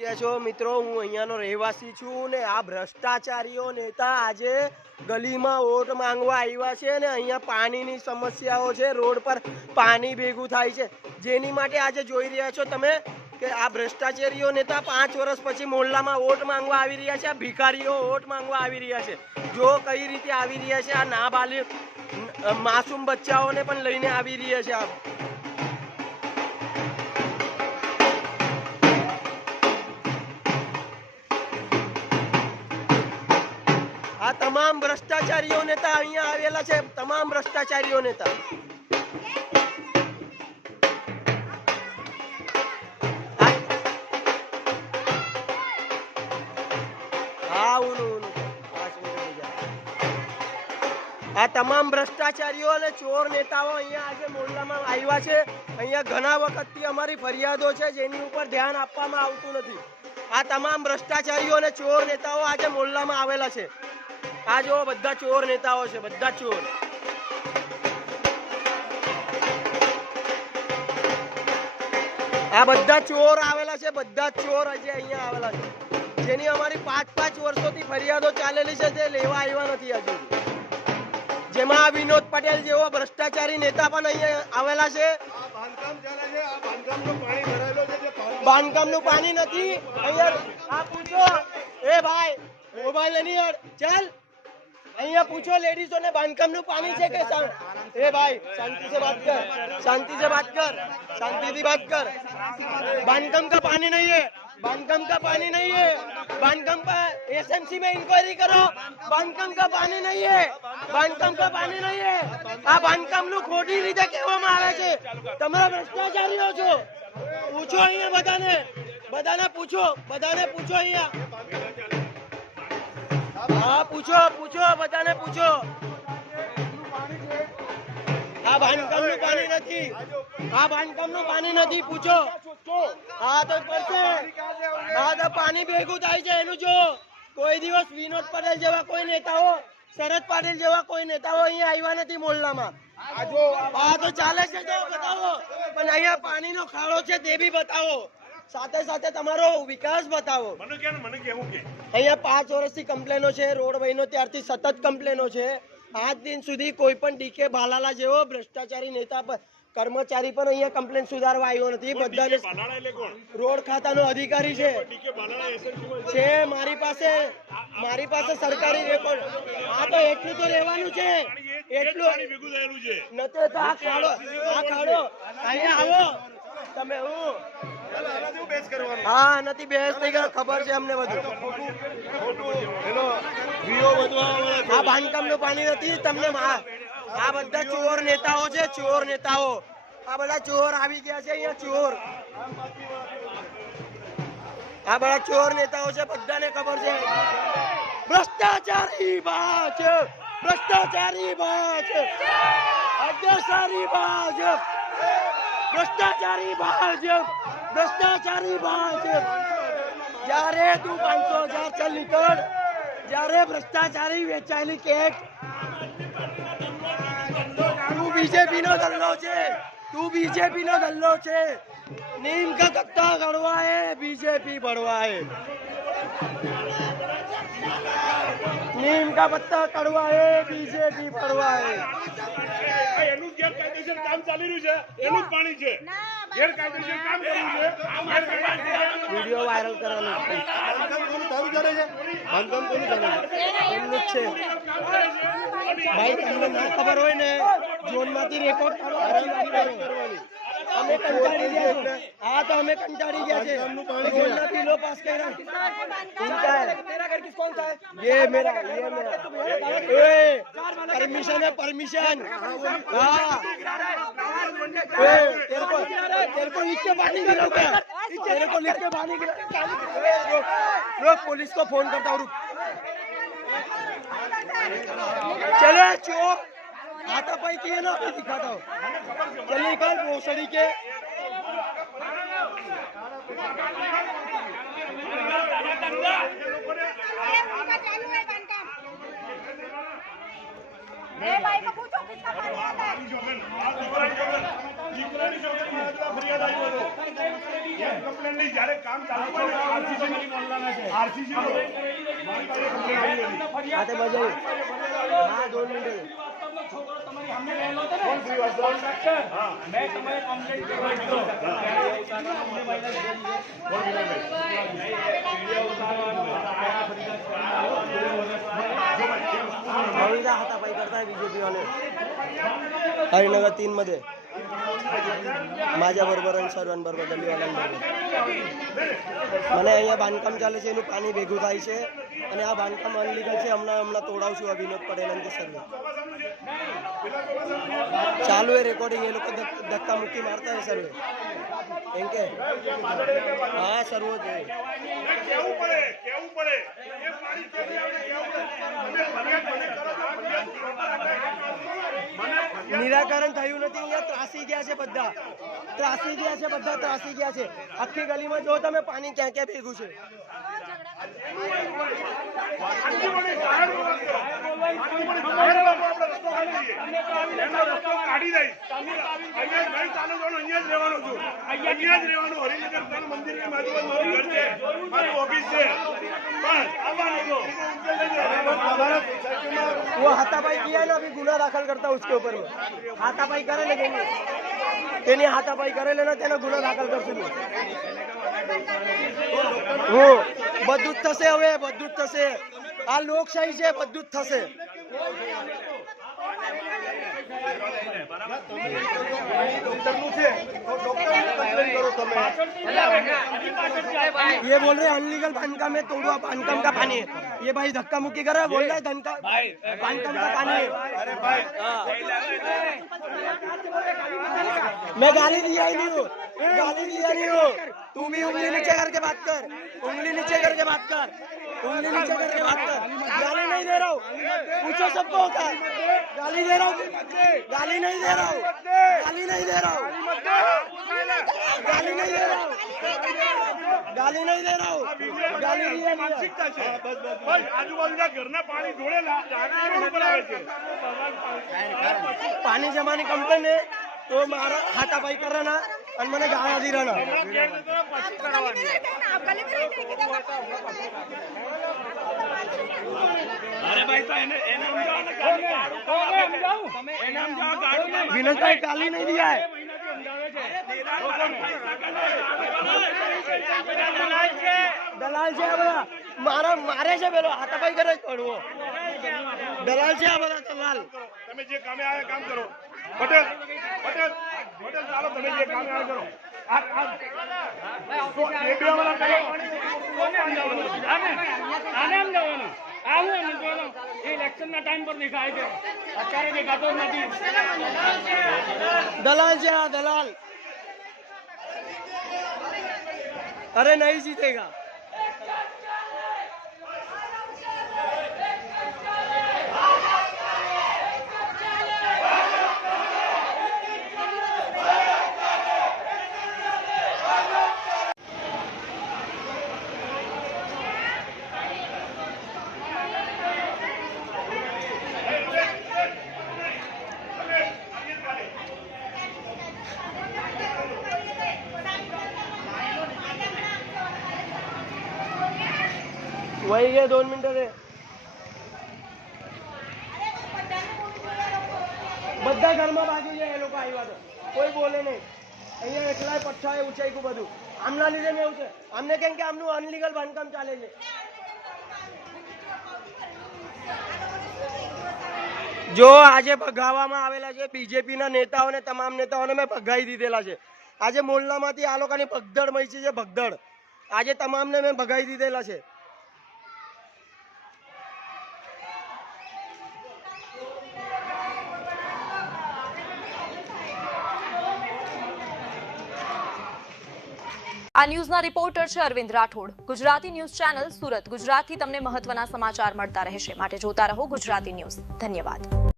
છો મિત્રો, હું અહીંયાનો રહેવાસી છું ને આ ભ્રષ્ટાચારીઓ નેતા આજે ગલીમાં વોટ માંગવા આવ્યા છે ને અહીંયા પાણીની સમસ્યાઓ છે, રોડ પર પાણી ભેગું થાય છે, જેની માટે આજે જોઈ રહ્યા છો તમે કે આ ભ્રષ્ટાચારીઓ નેતા 5 વર્ષ પછી મોહલ્લામાં વોટ માંગવા આવી રહ્યા છે. આ ભિખારીઓ વોટ માંગવા આવી રહ્યા છે. જો કઈ રીતે આવી રહ્યા છે, આ નાબાલિગ માસૂમ બચ્ચાઓને પણ લઈને આવી રહ્યા છે. આ તમામ ભ્રષ્ટાચારીઓ નેતા અહીંયા આવેલા છે. તમામ ભ્રષ્ટાચારીઓ નેતા આ તમામ ભ્રષ્ટાચારીઓ અને ચોર નેતાઓ અહીંયા આજે મોહલ્લામાં આવ્યા છે. અહીંયા ઘણા વખતથી અમારી ફરિયાદો છે જેની ઉપર ધ્યાન આપવામાં આવતું નથી. આ તમામ ભ્રષ્ટાચારીઓ અને ચોર નેતાઓ આજે મોહલ્લામાં આવેલા છે. આ જો બધા ચોર નેતાઓ છે, બધા ચોર. આ બધા ચોર આવેલા છે, બધા ચોર આજે અહીંયા આવેલા છે, જેની અમારી 5 વર્ષોથી ફરિયાદો ચાલેલી છે, તે લેવા આવ્યા નથી હજુ. જેમાં વિનોદ પટેલ જેવો ભ્રષ્ટાચારી નેતા પણ અહીંયા આવેલા છે. બાંધકામનું પાણી નથી અહીંયા. આ પૂછો, એ ભાઈ મોબાઈલ નહીં યાર, ચાલ અહીંયા પૂછો લેडीजों बांधकामનું પાણી છે કે એ ભાઈ शांति से बात कर, शांति से बात कर, शांति से बात कर. बांधकाम का पानी नहीं है, बांधकाम का पानी नहीं है, बांधकाम का एसएमसी में इंक्वायरी करो. बांधकाम का पानी नहीं है, बांधकाम का पानी नहीं है. આ બાંધકામનું ખોટી રીતે કહેવામાં આવે છે. તમે ભ્રષ્ટાચારીઓ છો. પૂછો અહીંયા બધાને પૂછો અહીંયા. હા પૂછો બધાને પૂછો. આ બાંધકામનું પાણી નથી, આ બાંધકામનું પાણી નથી. પૂછો. હા તો કરશે. હા તો પાણી ભેગું થાય છે એનું જો. કોઈ દિવસ વિનોદ પટેલ જેવા કોઈ નેતાઓ, શરદ પાટીલ જેવા કોઈ નેતાઓ અહીંયા આવ્યા નથી મોહલ્લામાં. હા તો ચાલે છે તો બતાવો, પણ અહીંયા પાણીનો ખાડો છે તે બી બતાવો. સાથે સાથે તમારો વિકાસ બતાવો. અહીંયા 5 વર્ષથી કમ્પ્લેનો છે, રોડ બન્યો ત્યારથી સતત કમ્પ્લેનો છે. આજ દિન સુધી કોઈ પણ ડીકે ભાલાલા જેવો ભ્રષ્ટાચારી નેતા પર કર્મચારી પણ અહીંયા કમ્પ્લેન સુધારવા આવ્યો નથી. બધાને રોડ ખાતાનો અધિકારી છે મારી પાસે સરકારી રેકોર્ડ. હા તો એટલું તો રહેવાનું છે, એટલું નથી તો આ ખાડો અહીંયા આવો તમે. હા નથી બહેસ નહીં કરો, ખબર છે અમને બધું. આ બાંધકામનું પાણી નથી તમને. આ બધા ચોર નેતાઓ છે, ચોર નેતાઓ. આ બધા ચોર આવી ગયા છે અહીંયા, ચોર. આ બધા ચોર નેતાઓ છે, બધાને ખબર છે. ભ્રષ્ટાચારી ભાજપ, ભ્રષ્ટાચારી ભાજપ, અત્યાચારી ભાજપ, ભ્રષ્ટાચારી ભાજપ, ભ્રષ્ટાચારી ભાજપ. જ્યારે તું 500,000 ચાલ નીકળ, જ્યારે ભ્રષ્ટાચારી વેચાયેલી કેક. તું बीजेपी નો દલ્લો છે, તું बीजेपी નો દલ્લો છે. नीम का कट्टा गड़वाए बीजेपी बढ़वाए, नीम का पत्ता कड़वाए बीजेपी बढ़वाए. એનું ગેરકાયદેસર કામ ચાલી રહ્યું છે, એનું પાણી છે. ગેરકાયદેસર કામ કર્યું છે, વિડિયો વાયરલ કરવાનો. બાંધકામ કોનું તારું ચાલે છે? બાંધકામ કોનું ચાલે છે? એમનું જ છે ભાઈ. તમને ના ખબર હોય ને, ઝોનમાંથી રેકોર્ડ કરવાની. અમે કંટાળી ગયા છે. હા તો અમે કંટાળી ગયા છે. ઝોનના બિલો પાસ કર્યા. इनका है, तेरा घर किस कौन सा है? ये मेरा. परमिशन है, परमिशन. हाँ तेरे को लिख के पानी गिरा क्या? तेरे को लिख के पानी गिरा. रोक, पुलिस को फोन करता हूँ. रुक. चलो चोर आता पैकी है ना, मैं दिखाता हूँ. चलिए कल भोसड़ी के भाई को पूछो किसका पानी आता है. એક કમ્પ્લેન નહીં, જ્યારે કામ ચાલુ હોય ને RCC નો મારી પાસે એક કમ્પ્લેન આવી હતી. હાથે બજાવી હા 2 મિનિટ भविदा हातापाई करताय बीजेपी वाले हरिनगर 3 मध्ये माझ्या बरोबर आणि सर्वांबरोबर गल्लीवाल्यांबरोबर મને અહીંયા બાંધકામ ચાલે છે એનું પાણી ભેગું થાય છે અને આ બાંધકામ અનલીગલ છે હમણાં તોડાવશું આ વિનોદ પટેલ અને સર્વે ચાલુ એ રેકોર્ડિંગ એ લોકો ધક્કા મુક્કી મારતા હે સર્વે એમ કે હા સર્વો છે કેવું પડે એ પાણી કેવી આવે નિરાકરણ થયું નથી અહીંયા ત્રાસી ગયા છે બધા ત્રાસી ગયા છે આખી ગલીમાં જો તમે પાણી ક્યાં ક્યાં ભેગું છે કાઢી દઈશ અહીંયા ચાલુ કરવાનું, અહીંયા જ રહેવાનું છું, અહીંયા જ રહેવાનું. હરિનગર મંદિર ની મારું ઘર છે, મારું ઓફિસ છે, બસ આવવાનું તો वो हाथापाई किया ना अभी गुना दाखल करता उसके ऊपर में हाथापाई करे लेकिन तेने हाथापाई करे लेना तेने गुना दाखल करશું હું બધું જ થશે હવે બધું જ થશે આ લોકશાહી છે બધું જ થશે ये बोल रहे अनलीगल बांधकाम में तोड़वा बांधकाम का पानी है ये भाई धक्का मुक्की कर रहा है बोल रहा है बांधकाम का पानी है मैं गाली दिया ही नहीं हूँ तू भी उंगली नीचे करके बात कर गाली नहीं दे रहा हूँ पूछो सबको होता है गाली दे रहा हूँ गाली नहीं दे रहा हूँ માનસિકતા છે. બસ આજુબાજુના ઘરના પાણી ઢોળેલા રોડ ઉપર આવે છે. पानी जमाने कंप्लेन है तो मारा हाथापाई कर रहा ना और मैंने गाया दी रहा ना અરે ભાઈ તો એને विनोद भाई गाली नहीं दिया है दलाल છે આ બધા મારે છે પેલો હાથાપાઈ કરે છે પણ દલાલ છે આ બધા દલાલ તમે જે કામે આયા કામ કરો. પટેલ ચાલો તમે જે કામે આયા કરો. दलाल છે આ દલાલ अरे नहीं जीतेगा वही है 2 मिनट है બધા ઘરમાં બાજુ છે એ લોકો આવ્યા તો કોઈ બોલે નહીં અહીંયા એકલાય પઠ્ઠાએ ઊંચાઈ બધું આમના લીધે એવું છે અમને કેમ કે આમનું અનલીગલ બાંધકામ ચાલે છે જો આજે ભગાવવામાં આવેલા છે બીજેપીના નેતાઓને તમામ નેતાઓને મેં ભગાઈ દીધેલા છે આજે મોલ્લામાંથી આ લોકોની ભગદડ મચી છે ભગદડ આજે તમામને મેં ભગાઈ દીધેલા છે આ ન્યૂઝના રિપોર્ટર છે અરવિંદ રાઠોડ ગુજરાતી ન્યૂઝ ચેનલ સુરત ગુજરાતથી તમને મહત્વના સમાચાર મળતા રહેશે માટે જોતા રહો ગુજરાતી ન્યૂઝ ધન્યવાદ